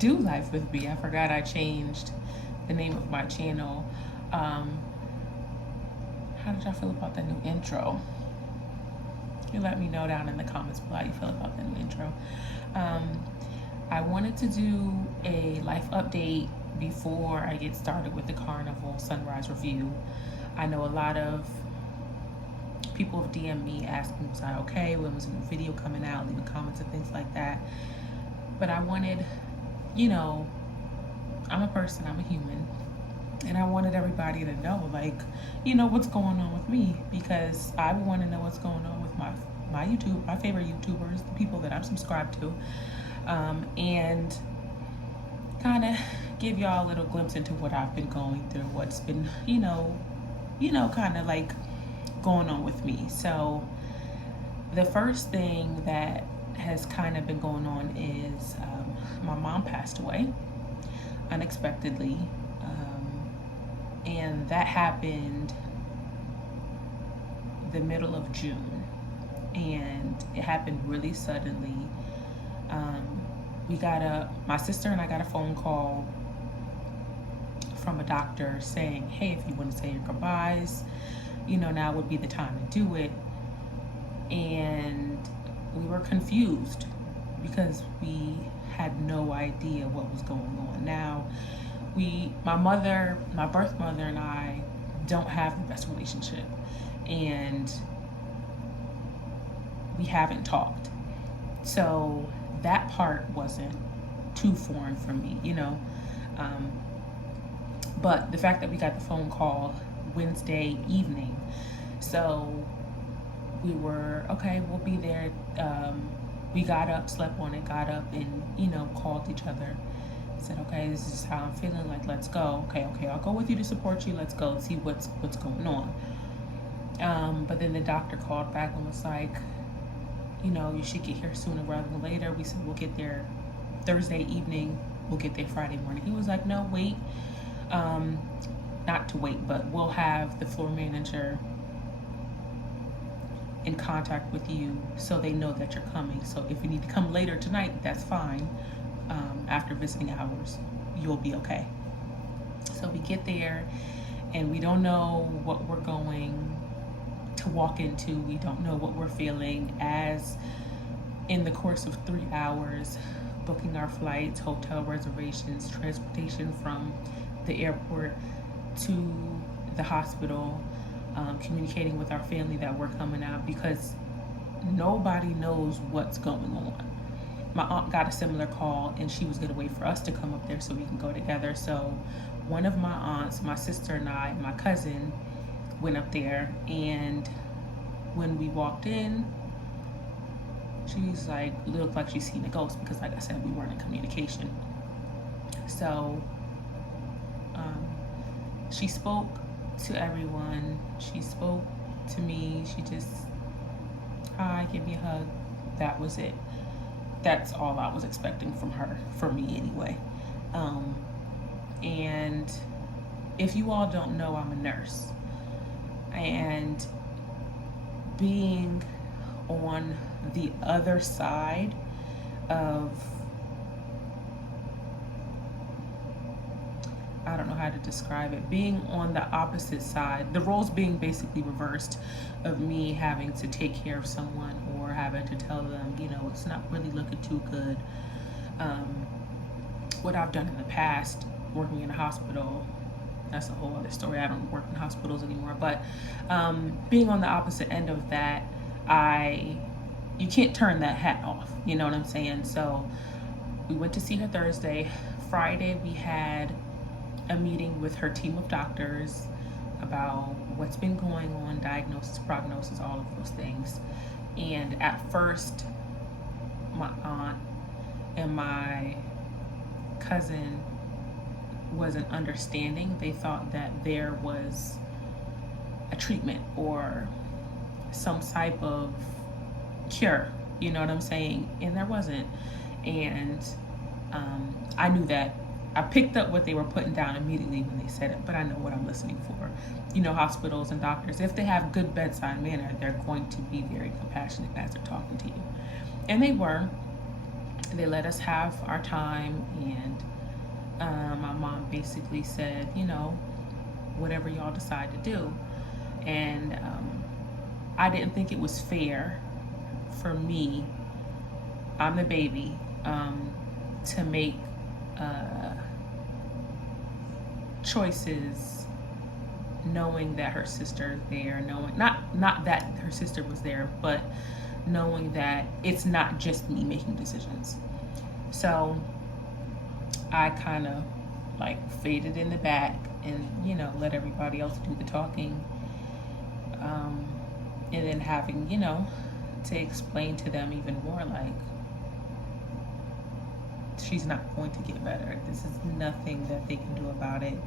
do life with me. I forgot I changed the name of my channel. How did y'all feel about the new intro? You let me know down in the comments below how you feel about the new intro. I wanted to do a life update before I get started with the Carnival Sunrise review. I know a lot of people have DM'd me asking, was I okay? When was a new video coming out? Leaving comments and things like that. But I wanted, I'm a person, I'm a human. And I wanted everybody to know, what's going on with me, because I want to know what's going on with my YouTube, my favorite YouTubers, the people that I'm subscribed to, and kind of give y'all a little glimpse into what I've been going through, what's been, kind of like going on with me. So the first thing that has kind of been going on is my mom passed away unexpectedly. And that happened the middle of June, and it happened really suddenly. My sister and I got a phone call from a doctor saying, hey, if you want to say your goodbyes, now would be the time to do it. And we were confused because we had no idea what was going on. Now, my birth mother and I don't have the best relationship, and we haven't talked. So that part wasn't too foreign for me, but the fact that we got the phone call Wednesday evening, so we were, okay, we'll be there. We got up, slept on it, got up and, called each other. Said, okay, this is how I'm feeling, let's go. Okay, I'll go with you to support you. Let's go see what's going on. But then the doctor called back and was like, you should get here sooner rather than later. We said, we'll get there Thursday evening. We'll get there Friday morning. He was like, no, wait. Not to wait, but we'll have the floor manager in contact with you so they know that you're coming. So if you need to come later tonight, that's fine. After visiting hours, you'll be okay. So we get there and we don't know what we're going to walk into. We don't know what we're feeling, as in the course of 3 hours, booking our flights, hotel reservations, transportation from the airport to the hospital, communicating with our family that we're coming out, because nobody knows what's going on. My aunt got a similar call and she was going to wait for us to come up there so we can go together. So one of my aunts, my sister and I, my cousin, went up there, and when we walked in, she's like, looked like she's seen a ghost, because like I said, we weren't in communication. So she spoke to everyone. She spoke to me. She just, hi, give me a hug. That was it. That's all I was expecting from her, for me anyway. And if you all don't know, I'm a nurse. And being on the other side of, I don't know how to describe it, being on the opposite side, the roles being basically reversed, of me having to take care of someone or having to tell them, it's not really looking too good. What I've done in the past, working in a hospital, that's a whole other story. I don't work in hospitals anymore, but being on the opposite end of that, you can't turn that hat off, you know what I'm saying? So we went to see her Thursday. Friday we had a meeting with her team of doctors about what's been going on, diagnosis, prognosis, all of those things. And at first, my aunt and my cousin wasn't understanding. They thought that there was a treatment or some type of cure, you know what I'm saying? And there wasn't. And I knew that. I picked up what they were putting down immediately when they said it, but I know what I'm listening for. Hospitals and doctors, if they have good bedside manner, they're going to be very compassionate as they're talking to you. And they were. They let us have our time, and my mom basically said, whatever y'all decide to do. And I didn't think it was fair for me, I'm the baby, to make choices knowing that her sister is there, knowing not that her sister was there, but knowing that it's not just me making decisions. So I kind of faded in the back and let everybody else do the talking, and then having to explain to them even more, she's not going to get better. This is nothing that they can do about it.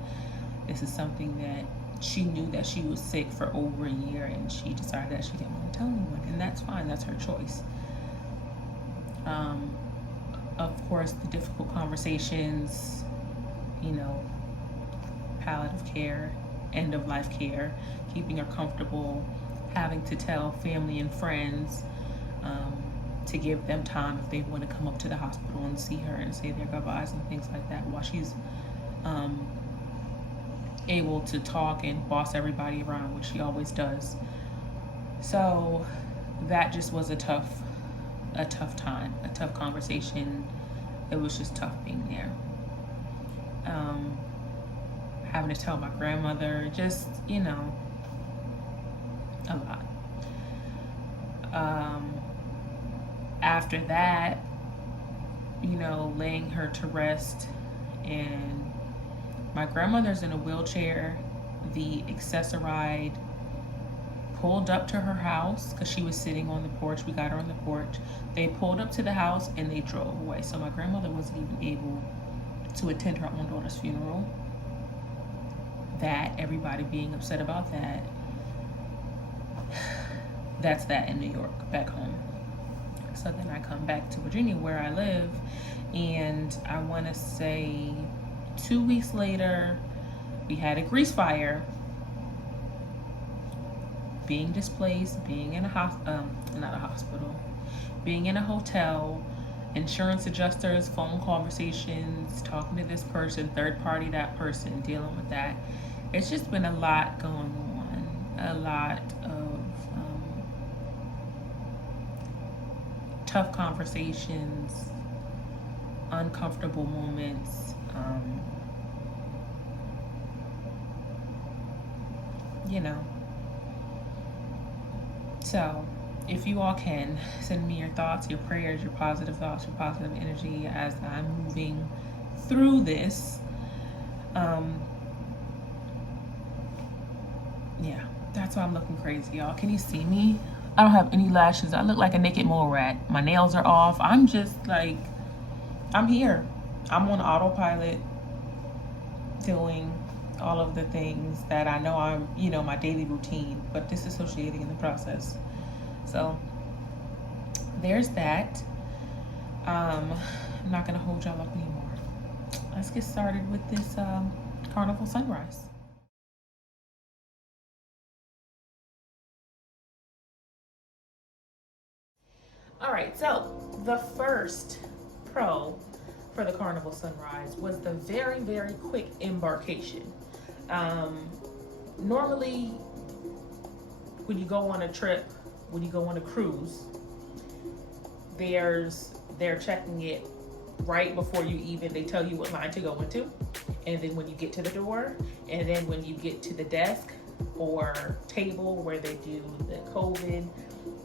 This is something that she knew that she was sick for over a year, and she decided that she didn't want to tell anyone, and that's fine. That's her choice. Of course, the difficult conversations, palliative care, end of life care, keeping her comfortable, having to tell family and friends to give them time if they want to come up to the hospital and see her and say their goodbyes and things like that, while she's able to talk and boss everybody around, which she always does. So that just was a tough time, a tough conversation. It was just tough being there. Having to tell my grandmother, just, a lot. After that, laying her to rest, and my grandmother's in a wheelchair. The accessoride pulled up to her house because she was sitting on the porch. We got her on the porch. They pulled up to the house and they drove away. So my grandmother wasn't even able to attend her own daughter's funeral. That, everybody being upset about that. That's that in New York, back home. So then I come back to Virginia where I live, and I want to say 2 weeks later, we had a grease fire. Being displaced, being in not a hospital, being in a hotel, insurance adjusters, phone conversations, talking to this person, third party that person, dealing with that. It's just been a lot going on, a lot of tough conversations, uncomfortable moments, So if you all can, send me your thoughts, your prayers, your positive thoughts, your positive energy as I'm moving through this. Yeah, that's why I'm looking crazy, y'all. Can you see me? I don't have any lashes. I look like a naked mole rat. My nails are off. I'm just I'm here. I'm on autopilot, doing all of the things that I know I'm, my daily routine, but disassociating in the process. So there's that. I'm not gonna hold y'all up anymore. Let's get started with this Carnival sunrise. All right, so the first pro for the Carnival sunrise was the very, very quick embarkation. Normally, when you go on a trip, when you go on a cruise, they're checking it right before they tell you what line to go into, and then when you get to the door, and then when you get to the desk or table where they do the COVID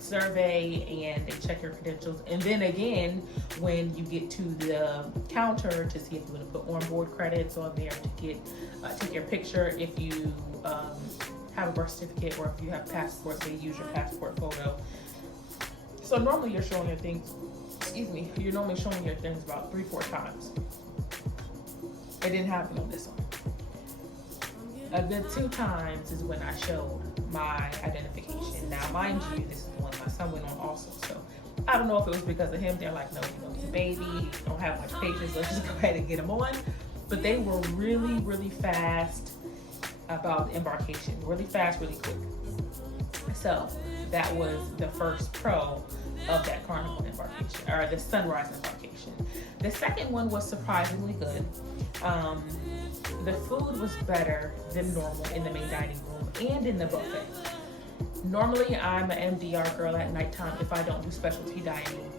survey and they check your credentials, and then again when you get to the counter to see if you want to put onboard credits on there to take your picture. If you have a birth certificate or if you have passports, they use your passport photo. So normally you're showing your things, you're normally showing your things about 3-4 times. It didn't happen on this one. A good 2 times is when I showed my identification. Now, mind you, this is the one my son went on also. So I don't know if it was because of him. They're like, no, he's a baby, don't have much patience, let's just go ahead and get him on. But they were really, really fast. about the embarkation. Really fast, really quick. So that was the first pro of that Carnival embarkation, or the sunrise embarkation. The second one was surprisingly good. The food was better than normal in the main dining room and in the buffet. Normally, I'm an MDR girl at nighttime if I don't do specialty dining,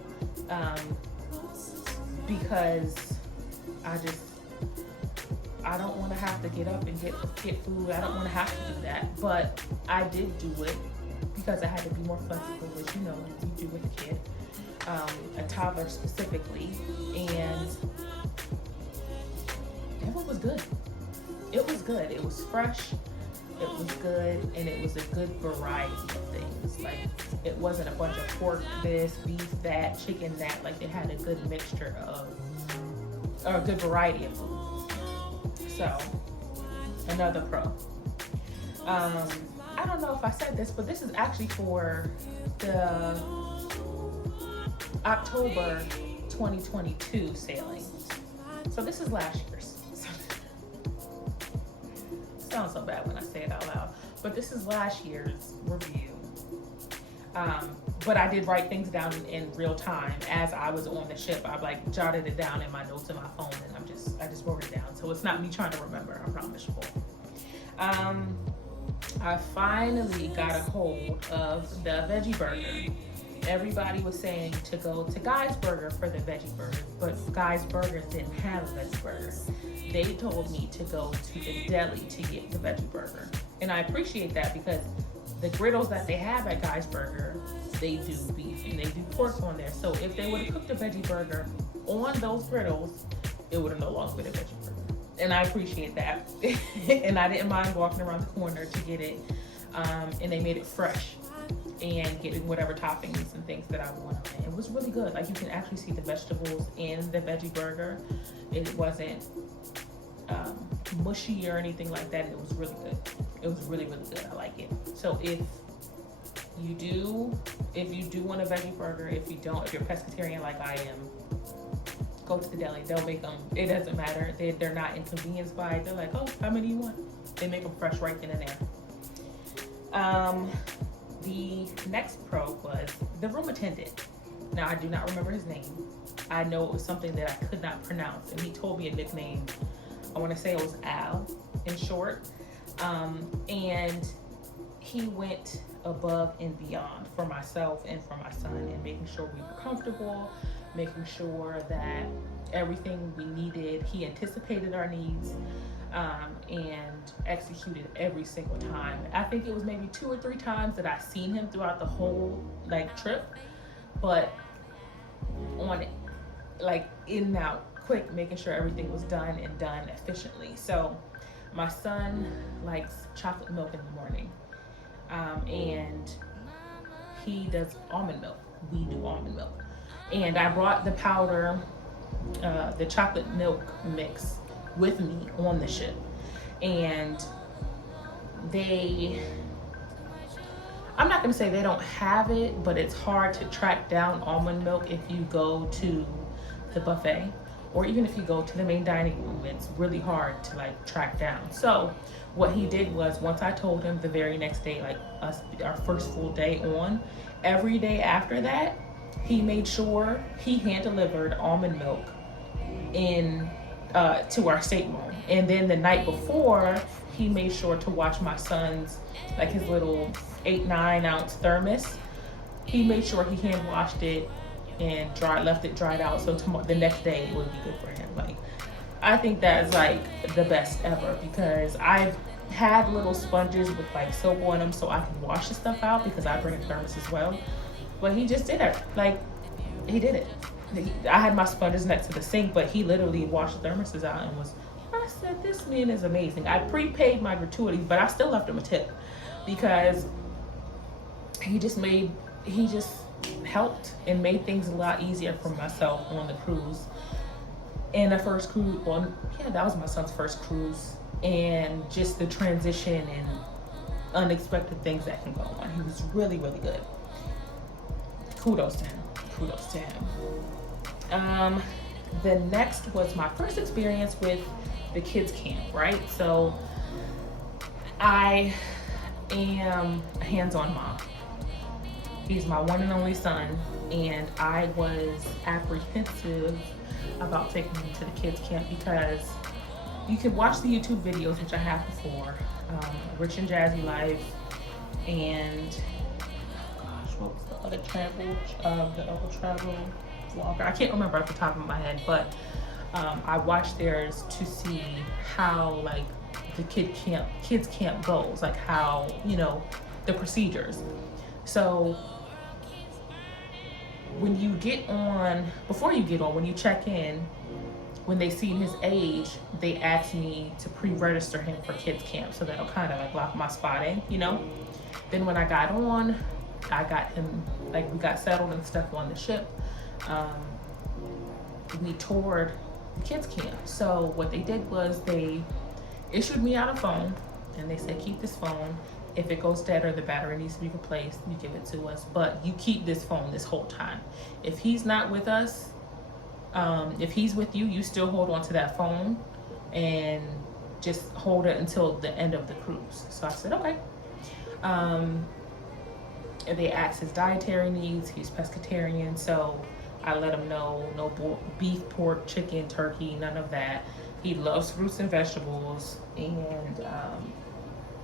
because I don't want to have to get up and get food. I don't want to have to do that, but I did do it because I had to be more flexible, which you do with a kid, a toddler specifically, and it was good. It was good. It was fresh. It was good, and it was a good variety of things. Like, it wasn't a bunch of pork this, beef that, chicken that. Like, they had a good mixture or a good variety of food. So, another pro. I don't know if I said this, but this is actually for the October 2022 sailing. So this is last year's. Sounds so bad when I say it out loud, but this is last year's review. But I did write things down in real time as I was on the ship. I like jotted it down in my notes in my phone, and I just wrote it down. So it's not me trying to remember, I promise you. I finally got a hold of the veggie burger. Everybody was saying to go to Guy's Burger for the veggie burger, but Guy's Burgers didn't have a veggie burger. They told me to go to the deli to get the veggie burger. And I appreciate that, because the griddles that they have at Guy's Burger, they do beef and they do pork on there. So if they would have cooked a veggie burger on those griddles, it would have no longer been a veggie burger. And I appreciate that. And I didn't mind walking around the corner to get it. And they made it fresh and getting whatever toppings and things that I wanted. It was really good. Like, you can actually see the vegetables in the veggie burger. It wasn't mushy or anything like that. It was really good. It was really, really good. I like it. So if you do want a veggie burger, if you're pescatarian like I am, go to the deli. They'll make them. It doesn't matter. They're not inconvenienced by it. They're like, oh, how many do you want? They make them fresh right then and there. The next pro was the room attendant. Now, I do not remember his name. I know it was something that I could not pronounce, and he told me a nickname. I want to say it was Al in short. And he went above and beyond for myself and for my son, and making sure we were comfortable, making sure that everything we needed, he anticipated our needs, and executed every single time. I think it was maybe 2 or 3 times that I seen him throughout the whole trip, but on it, in and out, quick, making sure everything was done and done efficiently. So my son likes chocolate milk in the morning, and he does almond milk. We do almond milk, and I brought the powder, the chocolate milk mix with me on the ship, and I'm not going to say they don't have it, but it's hard to track down almond milk if you go to the buffet, or even if you go to the main dining room. It's really hard to track down. So what he did was, once I told him, the very next day, our first full day on, every day after that, he made sure he hand delivered almond milk in to our stateroom. And then the night before, he made sure to watch my son's, his little 8-9 ounce thermos. He made sure he hand washed it and left it dried out, so the next day it would be good for him. I think that's the best ever, because I've had little sponges with soap on them so I can wash the stuff out, because I bring a thermos as well. But he just did it. He did it. I had my sponges next to the sink, but he literally washed the thermoses out and I said, this man is amazing. I prepaid my gratuities, but I still left him a tip, because he just helped and made things a lot easier for myself on the cruise. And the first cruise, that was my son's first cruise, and just the transition and unexpected things that can go on. He was really, really good. Kudos to him. The next was my first experience with the kids camp, right? So I am a hands-on mom. He's my one and only son, and I was apprehensive about taking him to the kids camp because you can watch the YouTube videos, which I have before, Rich and Jazzy Life, and gosh, what was the other travel vlogger? I can't remember off the top of my head, but I watched theirs to see how like the kids camp goes, like how, you know, the procedures. So when you when you check in, when they see his age, they ask me to pre-register him for kids camp, so that'll kind of like lock my spot in, you know. Then when I got on, I got him, like, we got settled and stuff on the ship. We toured the kids camp. So what they did was they issued me out a phone, and they said, keep this phone. If it goes dead or the battery needs to be replaced, you give it to us, but you keep this phone this whole time. If he's not with us, if he's with you, you still hold on to that phone and just hold it until the end of the cruise. So I said, okay. And they asked his dietary needs. He's pescatarian, so I let him know no beef, pork, chicken, turkey, none of that. He loves fruits and vegetables, and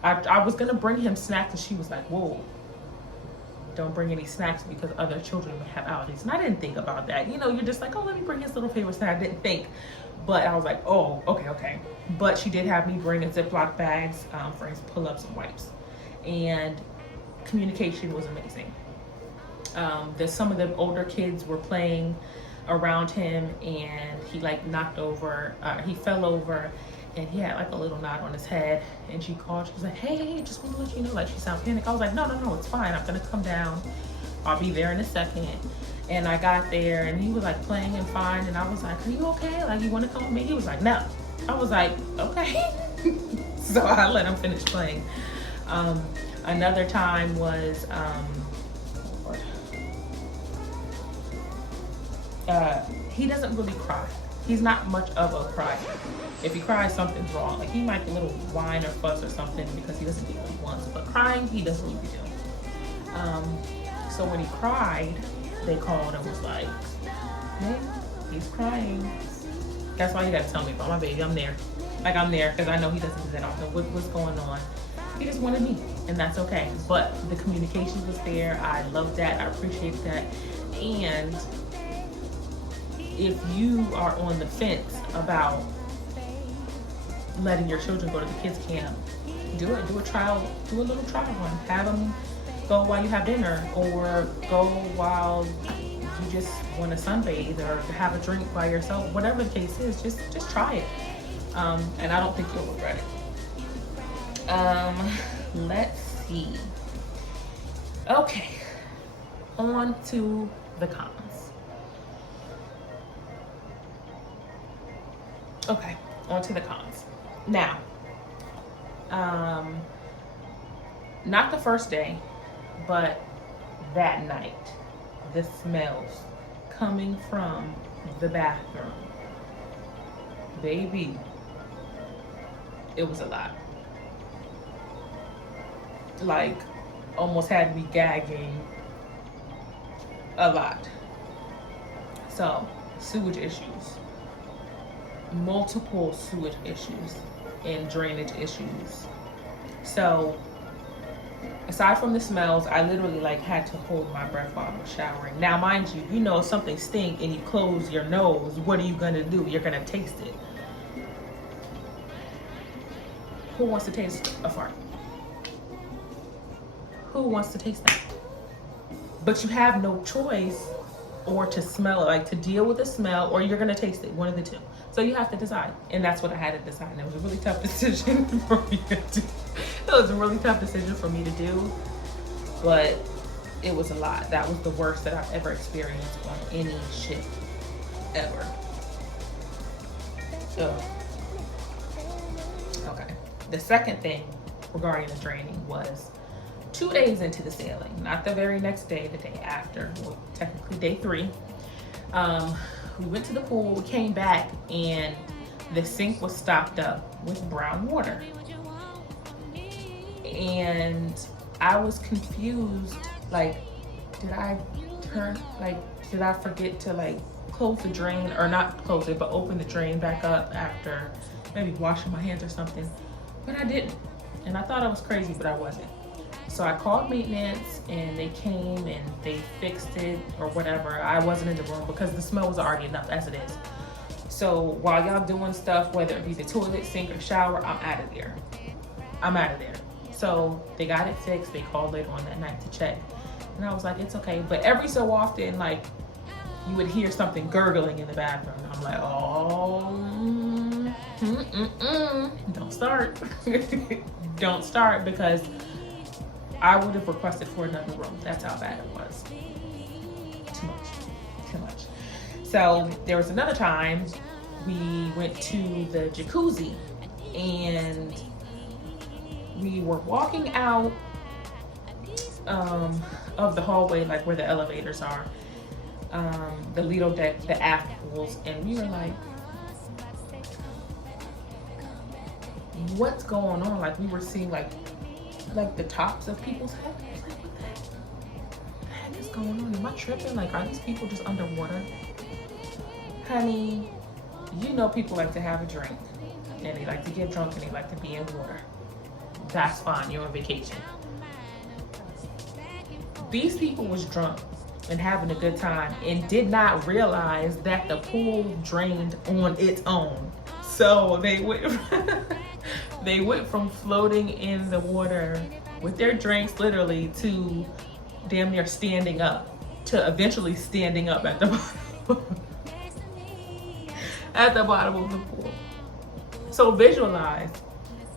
I was gonna bring him snacks, and she was like, whoa, don't bring any snacks because other children may have allergies. And I didn't think about that. You know, you're just like, oh, let me bring his little favorite snack. I didn't think, but I was like, oh, okay. But she did have me bring a Ziploc bags for his pull-ups and wipes. And communication was amazing. Some of the older kids were playing around him, and he like he fell over, and he had like a little knot on his head, and she called. She was like, hey, just want to let you know, like, she sounded panicked. I was like, no, it's fine. I'm gonna come down. I'll be there in a second. And I got there, and he was like playing and fine, and I was like, are you okay? Like, you want to come with me? He was like, no. I was like, okay. So I let him finish playing. Another time was, he doesn't really cry. He's not much of a crier. If he cries, something's wrong. Like, he might a little whine or fuss or something because he doesn't get what he wants. But crying, he doesn't really do. So when he cried, they called and was like, hey, he's crying. That's why you gotta tell me about my baby. I'm there. Like, I'm there because I know he doesn't do that often. What's going on? He just wanted me, and that's okay. But the communication was there. I love that. I appreciate that. And if you are on the fence about letting your children go to the kids camp, do it. Do a little trial one. Have them go while you have dinner, or go while you just want to sunbathe, or have a drink by yourself. Whatever the case is, just try it. And I don't think you'll regret it. Let's see. Okay, on to the cons. Okay, on to the cons. Now, not the first day, but that night, the smells coming from the bathroom. Baby, it was a lot. Like, almost had me gagging a lot. So, sewage issues. Multiple sewage issues and drainage issues. So, aside from the smells, I literally like had to hold my breath while I was showering. Now, mind you, you know, if something stinks and you close your nose, what are you gonna do? You're gonna taste it. Who wants to taste a fart? Who wants to taste that? But you have no choice, or to smell it, like to deal with the smell, or you're gonna taste it, one of the two. So you have to decide, and that's what I had to decide. And it was a really tough decision for me to do. It was a really tough decision for me to do, but it was a lot. That was the worst that I've ever experienced on any ship, ever. So, okay. The second thing regarding the draining was 2 days into the sailing, not the very next day, the day after, well, technically day 3. We went to the pool, we came back, and the sink was stocked up with brown water. And I was confused, like, did I forget to like close the drain, or not close it, but open the drain back up after maybe washing my hands or something? But I didn't. And I thought I was crazy, but I wasn't. So I called maintenance and they came and they fixed it or whatever. I wasn't in the room because the smell was already enough as it is. So while y'all doing stuff, whether it be the toilet, sink, or shower, I'm out of there. So they got it fixed. They called later on that night to check. And I was like, it's okay. But every so often, like, you would hear something gurgling in the bathroom. I'm like, don't start. Don't start, because I would have requested for another room. That's how bad it was. Too much. So there was another time we went to the jacuzzi and we were walking out of the hallway, like where the elevators are, the Lido deck, the aft pools, and we were like, what's going on? Like, we were seeing like the tops of people's heads. Like, what the heck is going on? Am I tripping? Like, are these people just underwater? Honey, you know people like to have a drink and they like to get drunk and they like to be in water. That's fine, you're on vacation. These people was drunk and having a good time and did not realize that the pool drained on its own. So they went from floating in the water with their drinks literally to damn near standing up, to eventually standing up at the bottom at the bottom of the pool. So visualize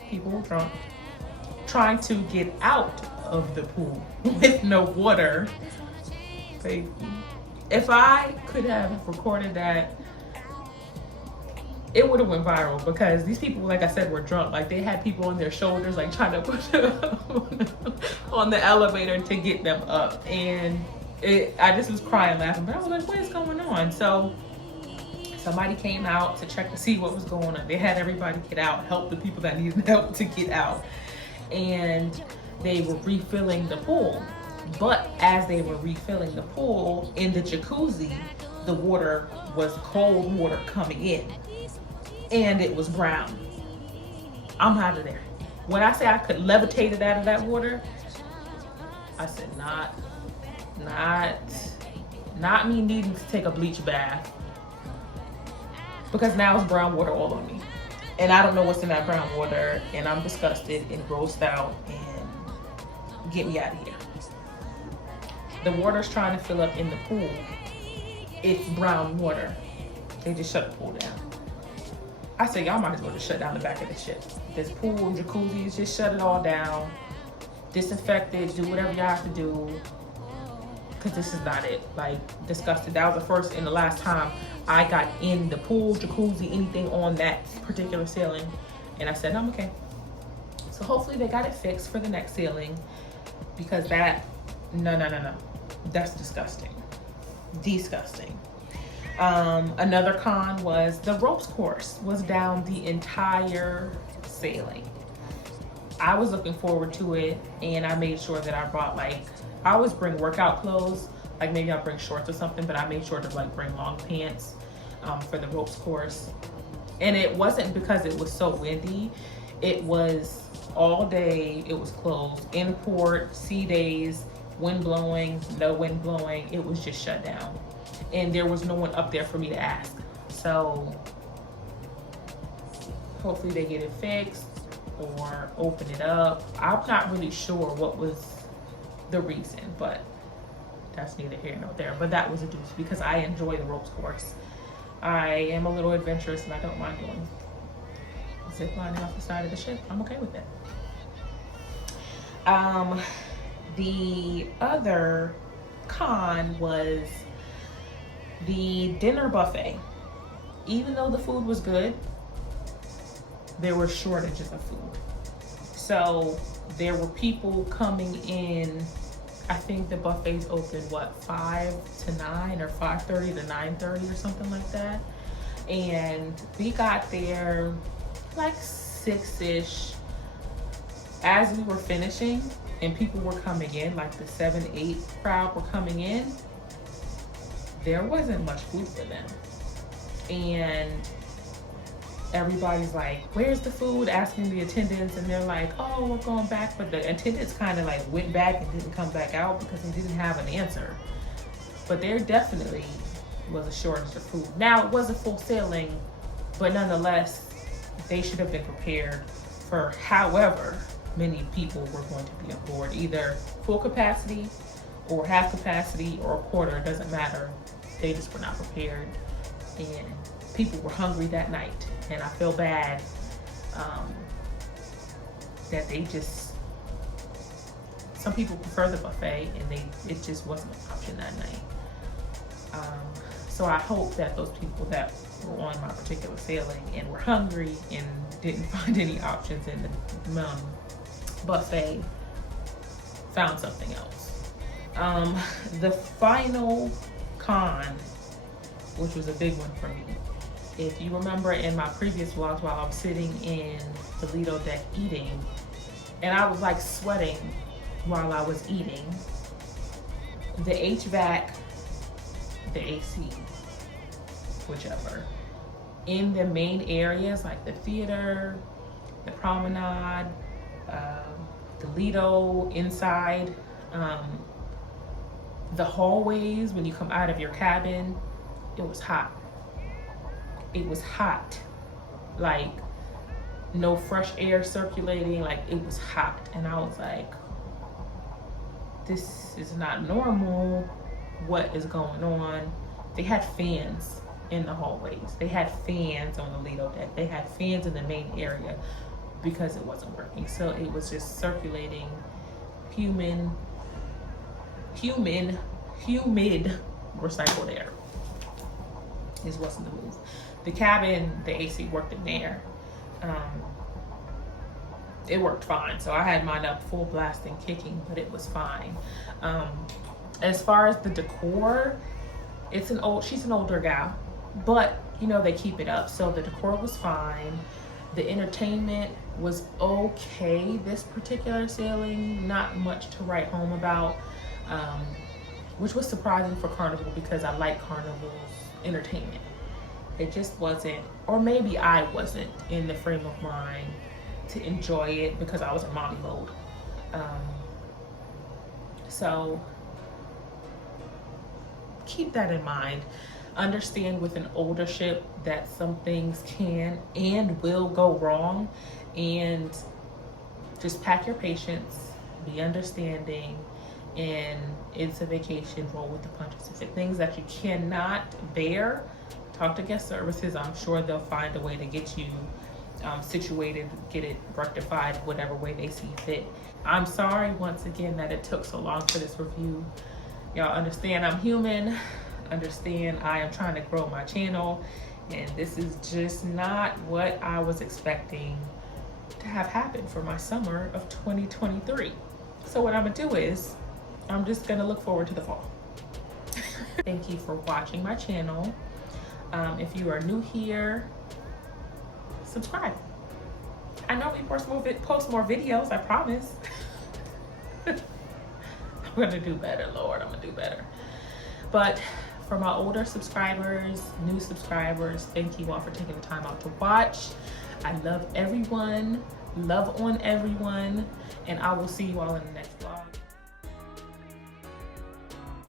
people drunk trying to get out of the pool with no water. Baby, if I could have recorded that, it would have went viral, because these people, like I said, were drunk. Like, they had people on their shoulders, like trying to push them on the elevator to get them up. And I just was crying, laughing, but I was like, what is going on? So somebody came out to check to see what was going on. They had everybody get out, help the people that needed help to get out. And they were refilling the pool. But as they were refilling the pool, in the jacuzzi, the water was cold water coming in. And it was brown. I'm out of there. When I say I could levitate it out of that water, I said not me needing to take a bleach bath, because now it's brown water all on me. And I don't know what's in that brown water, and I'm disgusted and grossed out, and get me out of here. The water's trying to fill up in the pool. It's brown water. They just shut the pool down. I said, y'all might as well just shut down the back of this shit. This pool, jacuzzis, just shut it all down. Disinfect it, do whatever y'all have to do. Because this is not it. Like, disgusted. That was the first and the last time I got in the pool, jacuzzi, anything on that particular ceiling. And I said, I'm okay. So hopefully they got it fixed for the next ceiling. Because that, no. That's disgusting. Disgusting. Another con was the ropes course was down the entire sailing. I was looking forward to it, and I made sure that I brought, like, I always bring workout clothes, like maybe I'll bring shorts or something, but I made sure to like bring long pants for the ropes course. And it wasn't because it was so windy. It was all day, it was closed, in port, sea days, wind blowing, no wind blowing, it was just shut down. And there was no one up there for me to ask. So hopefully they get it fixed or open it up. I'm not really sure what was the reason, but that's neither here nor there. But that was a deuce, because I enjoy the ropes course. I am a little adventurous and I don't mind doing zip lining off the side of the ship. I'm okay with it. The other con was the dinner buffet. Even though the food was good, there were shortages of food. So there were people coming in. I think the buffets opened 5 to 9 or 5:30 to 9:30 or something like that. And we got there like 6-ish. as we were finishing and people were coming in, like the 7-8 crowd were coming in, there wasn't much food for them. And everybody's like, where's the food? Asking the attendants, and they're like, oh, we're going back. But the attendants kind of like went back and didn't come back out because they didn't have an answer. But there definitely was a shortage of food. Now, it wasn't full sailing, but nonetheless, they should have been prepared for however many people were going to be on board, either full capacity or half capacity or a quarter, it doesn't matter. They just were not prepared, and people were hungry that night. And I feel bad that they just, some people prefer the buffet, and it just wasn't an option that night. So I hope that those people that were on my particular sailing and were hungry and didn't find any options in the buffet found something else. The final con, which was a big one for me. If you remember in my previous vlogs, while I was sitting in the Lido deck eating, and I was like sweating while I was eating, the HVAC, the AC, whichever, in the main areas like the theater, the promenade, the Lido inside, the hallways when you come out of your cabin, it was hot. It was hot, like no fresh air circulating, like it was hot. And I was like, this is not normal. What is going on? They had fans in the hallways. They had fans on the Lido deck. They had fans in the main area because it wasn't working. So it was just circulating humid recycled air. This wasn't the move. The cabin, the AC worked in there. It worked fine. So I had mine up full blast and kicking, but it was fine. As far as the decor, she's an older gal, but you know, they keep it up. So the decor was fine. The entertainment was okay. This particular sailing, not much to write home about, which was surprising for Carnival because I like Carnival's entertainment. It just wasn't, or maybe I wasn't in the frame of mind to enjoy it because I was in mommy mode. So keep that in mind. Understand with an older ship that some things can and will go wrong, and just pack your patience, be understanding, and it's a vacation, roll with the punches. If it's things that you cannot bear, talk to guest services. I'm sure they'll find a way to get you situated, get it rectified, whatever way they see fit. I'm sorry once again that it took so long for this review. Y'all understand I'm human. Understand I am trying to grow my channel, and this is just not what I was expecting to have happen for my summer of 2023. So what I'm gonna do is I'm just gonna look forward to the fall. Thank you for watching my channel. If you are new here, subscribe. I know we post more videos, I promise. I'm gonna do better, Lord, I'm gonna do better. But for my older subscribers, new subscribers, thank you all for taking the time out to watch. I love everyone, love on everyone, and I will see you all in the next vlog.